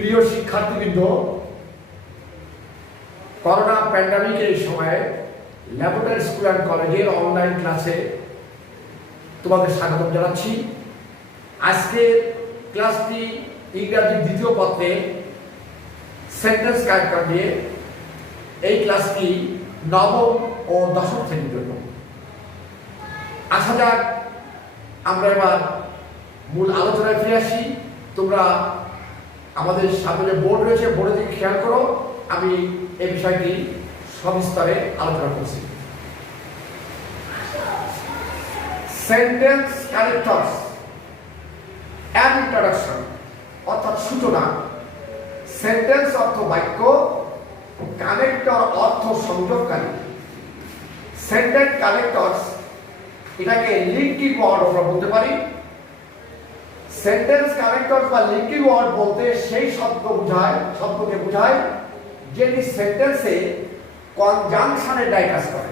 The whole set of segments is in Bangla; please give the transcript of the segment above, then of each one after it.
প্রিয় শিক্ষার্থীবৃন্দ, করোনা প্যান্ডামিকের সময়ে ল্যাবরেটরি স্কুল অ্যান্ড কলেজের অনলাইন ক্লাসে তোমাদের স্বাগত জানাচ্ছি। আজকের ক্লাসটি ইংরাজি দ্বিতীয় পত্রে সেন্টেন্স ক্যারেক্টার নিয়ে। এই ক্লাসটি নবম ও দশম শ্রেণীর জন্য। আসা যাক আমরা এবার মূল আলোচনায় ফিরে আসি। তোমরা আমাদের সামনে বোর্ড রয়েছে, বোর্ডের দিকে খেয়াল করো। আমি এই বিষয়টি সবিস্তারে আলোচনা করছি। সেন্টেন্স ক্যারেক্টার্স অ্যান্ড ইন্ট্রোডাকশন অর্থাৎ সূচনা। সেন্টেন্স অর্থ বাক্য, কানেক্টর অর্থ সংযোগকারী। সেন্টেন্স কানেক্টরস এটাকে লিঙ্কিং ওয়ার্ড আমরা বলতে পারি। সেন্টেন্স কানেক্টরস বা লিঙ্কিং ওয়ার্ড বলতে সেই শব্দকে বোঝায় যেটি সেন্টেন্সে কনজাংশনের দায় কাজ করে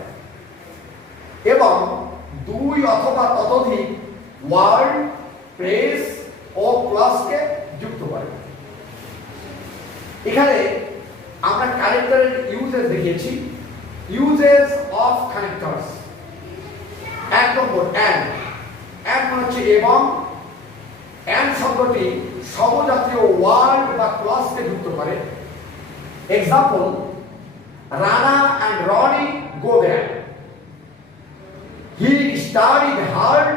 এবং দুই অথবা ততোধিক ওয়ার্ড, ফ্রেজ ও ক্লজকে যুক্ত করে। এখানে আমরা কানেক্টরের ইউজেস দেখিয়েছি। ইউজেস অফ কানেক্টরস, এক নম্বর অ্যান্ড মানে হচ্ছে এবং। অ্যান্ড শব্দটি সমজাতীয় ওয়ার্ড বা ক্লজকে যুক্ত করে। Example, Rana and Roni go there. He studied hard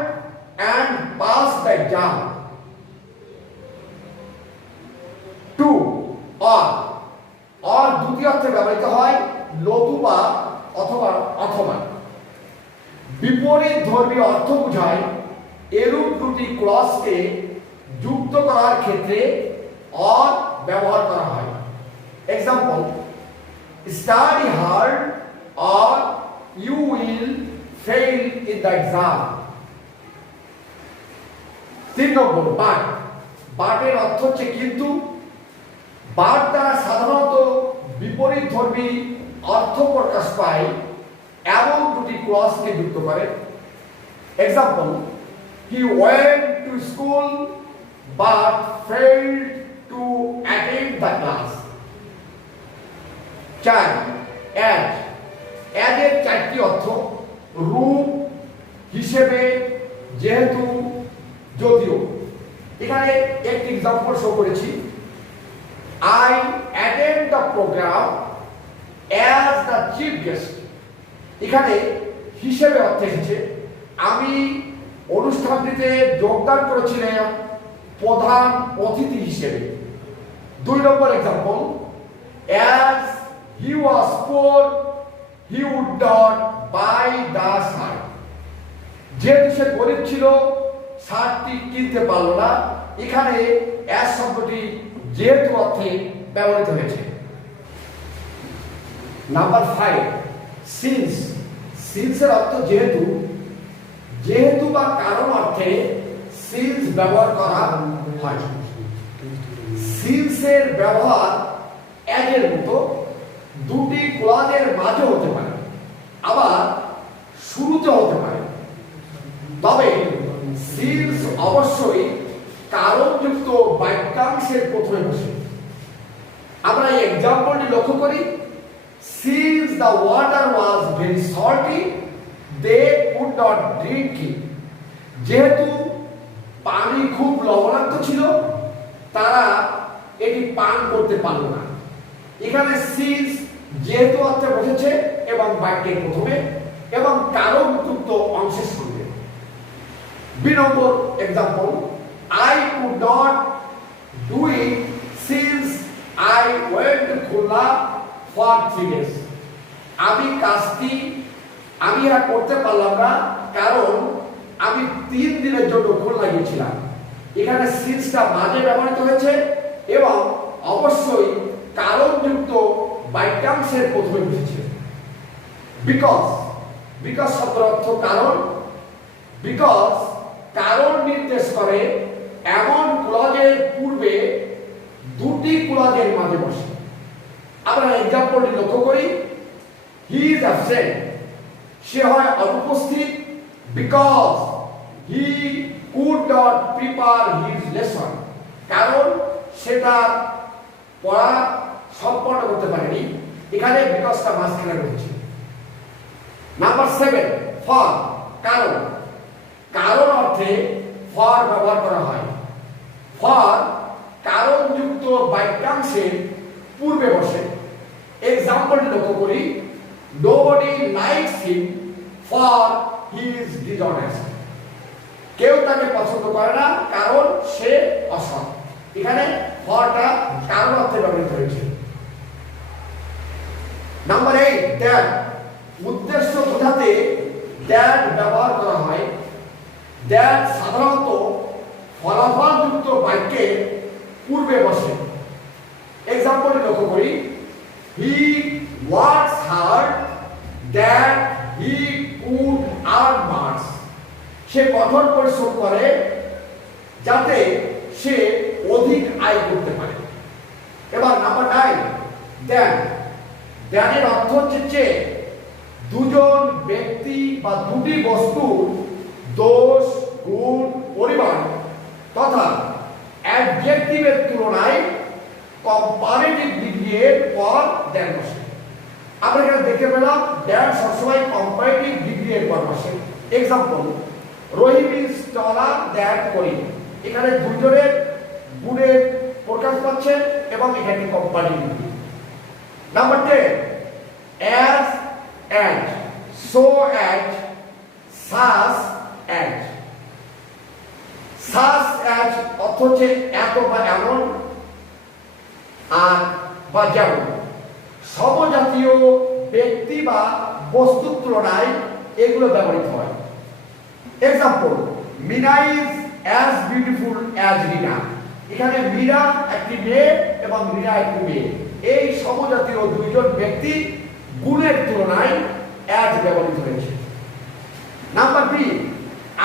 and pass the exam. Two or দ্বিতীয় অর্থে ব্যবহৃত হয় নতুবা অথবা। বিপরীত ধর্মী অর্থ বোঝায় এরূপ দুটি ক্লজকে যুক্ত করার ক্ষেত্রে অর ব্যবহার করা হয়। Example, study hard or you will fail in the exam. তিন নম্বর বাটের অর্থ হচ্ছে কিন্তু। বাট দ্বারা সাধারণত বিপরীত ধর্মী অর্থ প্রকাশ পায় এমন দুটি ক্লজকে যুক্ত করে। Example, he went to school but failed to attend the class. চার অ্যাজের চারটি অর্থ: রূপ, হিসেবে, যেহেতু, যদিও। এখানে একটি এক্সাম্পল শো করেছি। I attend the program as the chief guest. এখানে হিসেবে অর্থ এসেছে আমি অনুষ্ঠানটিতে যোগদান করেছিলাম প্রধান অতিথি হিসেবে। দুই নম্বর example, as he was poor he would not buy the shirt. যেহেতু সে গরিব ছিল শার্টটি কিনতে পারলো না। এখানে as শব্দটি যেহেতু অর্থে ব্যবহৃত হয়েছে। নাম্বার 5, সিন্সের অর্থ যেহেতু বা কারণ অর্থে সিন্স ব্যবহার করা হয়। সিন্সের ব্যবহার এর মতো দুটি ক্লজের মাঝে হতে পারে, আবার শুরুতে হতে পারে। তবে সিন্স অবশ্যই কারণযুক্ত বাক্যাংশের প্রথমে বসে। আমরা এই এক্সাম্পলটি লক্ষ্য করি। Since the water was very salty they could not drink it. যেহেতু পানি খুব লবণাক্ত ছিল তারা এটি পান করতে পারল না। এখানে সিন্স যেহেতু অর্থে বসেছে এবং বাক্যের প্রথমে এবং কারণযুক্ত অংশের সঙ্গে। B number example, I could not do it since I went to Khulna for 3 days. আমি আর করতে পারলাম না কারণ আমি 3 দিনের জন্য খুলনা গিয়েছিলাম। এখানে সিন্সটা মাঝে ব্যবহৃত হয়েছে এবং অবশ্যই কারণযুক্ত বাক্যাংশের প্রথমে বসেছে। বিকজ শব্দের অর্থ কারণ। বিকজ কারণ নির্দেশ করে এমন ক্লজের পূর্বে দুটি ক্লজের মাঝে বসে। আমরা এক্সাম্পলটি লক্ষ্য করি। হি ইজ অ্যাবসেন্ট, সে হয় অনুপস্থিত। Because he could not prepare his lesson, কারণ সে তার পড়া সম্পন্ন করতে পারেনি, এখানে বিকজটা মাঝখানে রয়েছে। নাম্বার 7 ফর, কারণ। কারণ অর্থে ফর ব্যবহার করা হয়। ফর কারণযুক্ত বাক্যাংশের পূর্বে বসে। এক্সাম্পলটি লক্ষ্য করি, nobody likes him for he is dishonest. কেউ তাকে পছন্দ করে না কারণ সে অসৎ। এখানে ফরটা কারণ অর্থে ব্যবহৃত হয়েছে। নাম্বার 8 দ্যাট, উদ্দেশ্য বোঝাতে দ্যাট ব্যবহার করা হয়। দ্যাট সাধারণত ফলাফলযুক্ত বাক্যের পূর্বে বসে। এক্সাম্পল লক্ষ্য করি, he works hard that he could earn marks. সে কঠোর পরিশ্রম করে যাতে সে অধিক আয় করতে পারে। এবার নাম্বার 9 দেন। দেনের অর্থ হচ্ছে যে দুজন ব্যক্তি বা দুটি বস্তুর দোষ, গুণ, পরিমাণ তথা অ্যাডজেক্টিভের তুলনায় কম্পারেটিভ ডিগ্রি এর পর দেন বসে। আমরা এখানে দেখতে পেলাম দেন সবসময় কম্পারেটিভ ডিগ্রি এর পর বসে। Example, Rahim is taller than Karim. এখানে দুজনের গুণের প্রকাশ পাচ্ছে এবং এখানে comparative degree. Number 10 as, as, so as, such as. Such as অর্থ হচ্ছে এত বা এমন, আর বা যেমন। সমজাতীয় ব্যক্তি বা বস্তুর তুলনায় এগুলো ব্যবহৃত হয়। Example, Mina is as beautiful as Rina. এখানে মীরা একটি মেয়ে এবং রিনা একটি মেয়ে। এই সমজাতীয় দুইজন ব্যক্তি গুণের তুলনায় অ্যাজ ব্যবহৃত হয়েছে। Number B,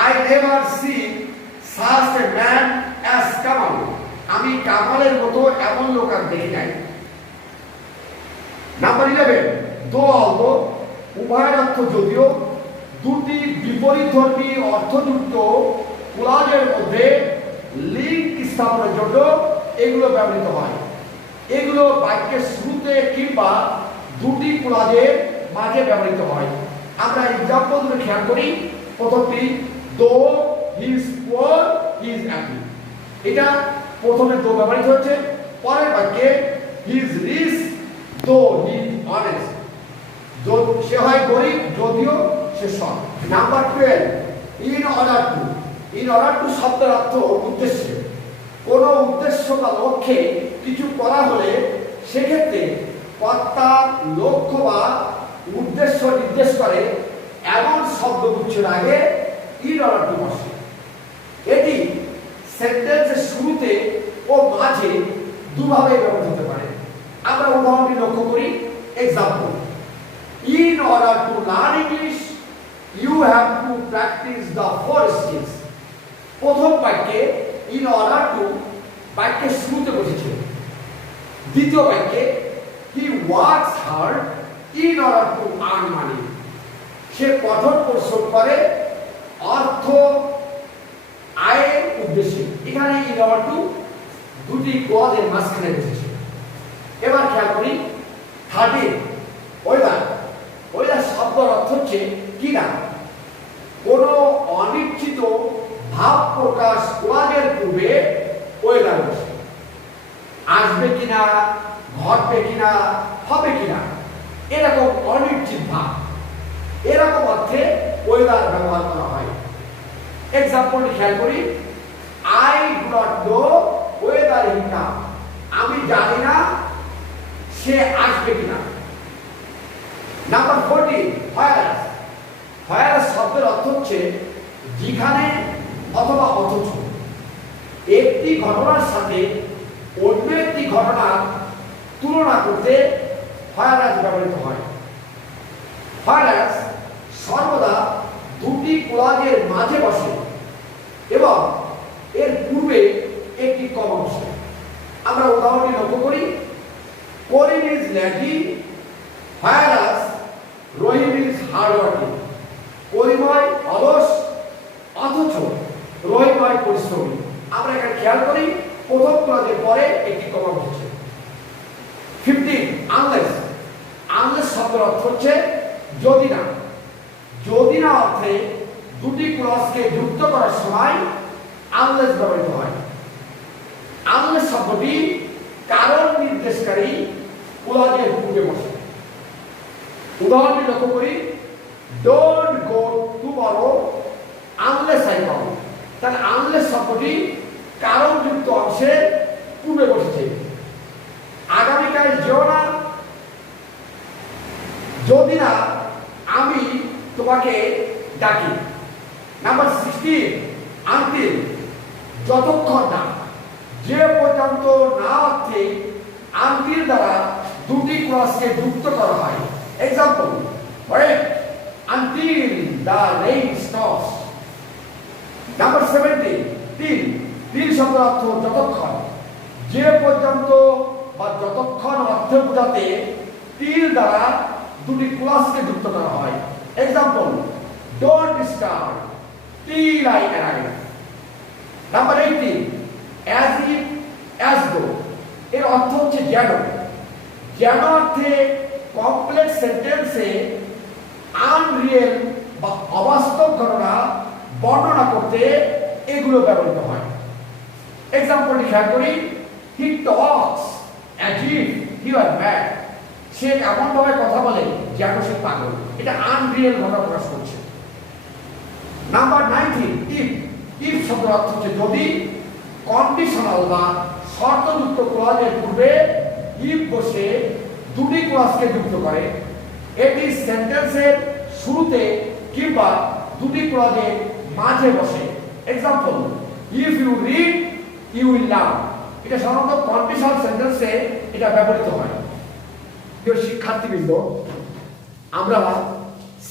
I never see such a man as Kamal. আমি কামালের মতো এমন লোক আর দেখি নাই। নাম্বার 11 দো অলদো, উভয়ের অর্থ যদিও। দুটি বিপরীতধর্মী অর্থযুক্ত ক্লজের মধ্যে লিঙ্ক স্থাপনের জন্য এগুলো ব্যবহৃত হয়। এগুলো বাক্যের শুরুতে কিংবা দুটি ক্লজের মাঝে ব্যবহৃত হয়। আমরা এক্সাম্পলগুলো খেয়াল করি। প্রথমটি, দো he is poor he is happy. এটা প্রথমে দো ব্যবহৃত হচ্ছে। পরের বাক্যে হি ইজ রিচ দো হি ইজ অনেস্ট। সে হয় গরিব যদিও সে সৎ। Number 12 in order to. In order to শব্দের অর্থ উদ্দেশ্যে। কোনো উদ্দেশ্য বা লক্ষ্যে কিছু করা হলে সেক্ষেত্রে কর্তা লক্ষ্য বা উদ্দেশ্য নির্দেশ করে এমন শব্দগুচ্ছের আগে ইন অর্ডার টু বসে। এটি সেন্টেন্সের শুরুতে ও মাঝে দুভাবে ব্যবহৃত হতে পারে। আমরা উদাহরণটি লক্ষ্য করি। Example, in order to learn English you have to practice the 4 skills. প্রথম বাক্যে in order to বাক্যের শুরুতে বসেছে। দ্বিতীয় বাক্যে he works hard in order to earn money. সে কঠোর পরিশ্রম করে অর্থ আয়ের উদ্দেশ্যে। এখানে in order to দুটি ক্লজের মাঝখানে বসেছে। এবার খেয়াল করি 13 ওয়েদার। ওয়েদার শব্দের অর্থ হচ্ছে কিনা। কোনো অনিশ্চিত ভাব প্রকাশ ক্লজের পূর্বে ওয়েদার বসে। আসবে কিনা, ঘটবে কিনা, হবে কিনা, এরকম অনিশ্চিত ভাব, এরকম অর্থে ওয়েদার ব্যবহার করা হয়। এক্সাম্পলটি খেয়াল করি, I do not know whether he come. আমি জানি না সে আসবে কিনা। Number 14 whereas. হোয়ারাস শব্দের অর্থ হচ্ছে যেখানে অথবা অথচ। একটি ঘটনার সাথে অন্য একটি ঘটনার তুলনা করতে হোয়ারাস ব্যবহৃত হয়। হোয়ারাস সর্বদা দুটি ক্লজের মাঝে বসে এবং এর পূর্বে একটি কমা বসে। আমরা উদাহরণটি লক্ষ্য করি। Karim is lazy whereas Rahim is hardworking. Karim হয় অলস অথচ রহিম হয় পরিশ্রমী। আমরা এখানে খেয়াল করি প্রথম ক্লজের পরে একটি কমা বসেছে। শব্দের অর্থ হচ্ছে যদি না। যদি না অর্থে দুটি ক্লজকে যুক্ত করার সময় আনলেস ব্যবহৃত হয়। আনলেস শব্দটি কারণ নির্দেশকারী ক্লজের পূর্বে বসে। উদাহরণটি লক্ষ্য করি, don't go tomorrow unless I come. তাহলে আনলেস শব্দটি কারণযুক্ত অংশের পূর্বে বসেছে। আগামীকাল যেও না যদি না আমি তোমাকে ডাকি। নাম্বার 16, আনটিল যতক্ষণ না। যে পর্যন্ত না অর্থে আনটিল দ্বারা দুটি ক্লজকে যুক্ত করা হয়। Example, wait until the rain stops. Number 17, till. Till শব্দের অর্থ যতক্ষণ। যে পর্যন্ত বা যতক্ষণ অর্থ বোঝাতে টিল দ্বারা দুটি ক্লজকে যুক্ত করা হয়। Example, don't start till I arrive. Number 18, as if as though. এর অর্থ হচ্ছে যেন। যেন অর্থে কমপ্লেক্স সেন্টেন্সে আনরিয়েল বা অবাস্তব ঘটনা বর্ণনা করতে এগুলো ব্যবহৃত হয়। এক্সাম্পলটি খেয়াল করি, he talks as if he was mad. সে এমন ভাবে কথা বলে যেন সে পাগল। এটা আনরিয়েল ঘটনা প্রকাশ করছে। Number 19, if. ইফ শব্দের অর্থ হচ্ছে যদি। কন্ডিশনাল বা শর্তযুক্ত ক্লজের পূর্বে ইফ বসে দুটি ক্লজকে যুক্ত করে। এটি সেন্টেন্সের শুরুতে কিংবা দুটি ক্লজের মাঝে বসে। Example, if you read you will learn. এটা সাধারণত কন্ডিশনাল সেন্টেন্সে এটা ব্যবহৃত হয়। প্রিয় শিক্ষার্থীবৃন্দ, আমরা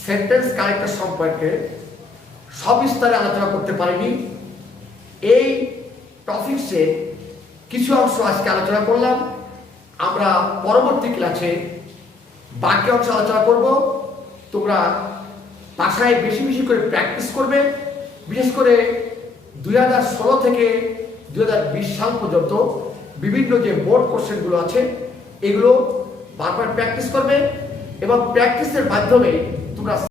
সেন্টেন্স কারেক্টর সম্পর্কে সবিস্তারে আলোচনা করতে পারিনি। এই টপিকসে কিছু অংশ আজকে আলোচনা করলাম। আমরা পরবর্তী ক্লাসে বাকি অংশ আলোচনা করব। তোমরা বাসায় বেশি বেশি করে প্র্যাকটিস করবে। বিশেষ করে 2016 থেকে 2020 সাল পর্যন্ত বিভিন্ন যে বোর্ড কোশ্চেনগুলো আছে এগুলো বারবার প্র্যাকটিস করবে এবং প্র্যাকটিসের মাধ্যমে তোমরা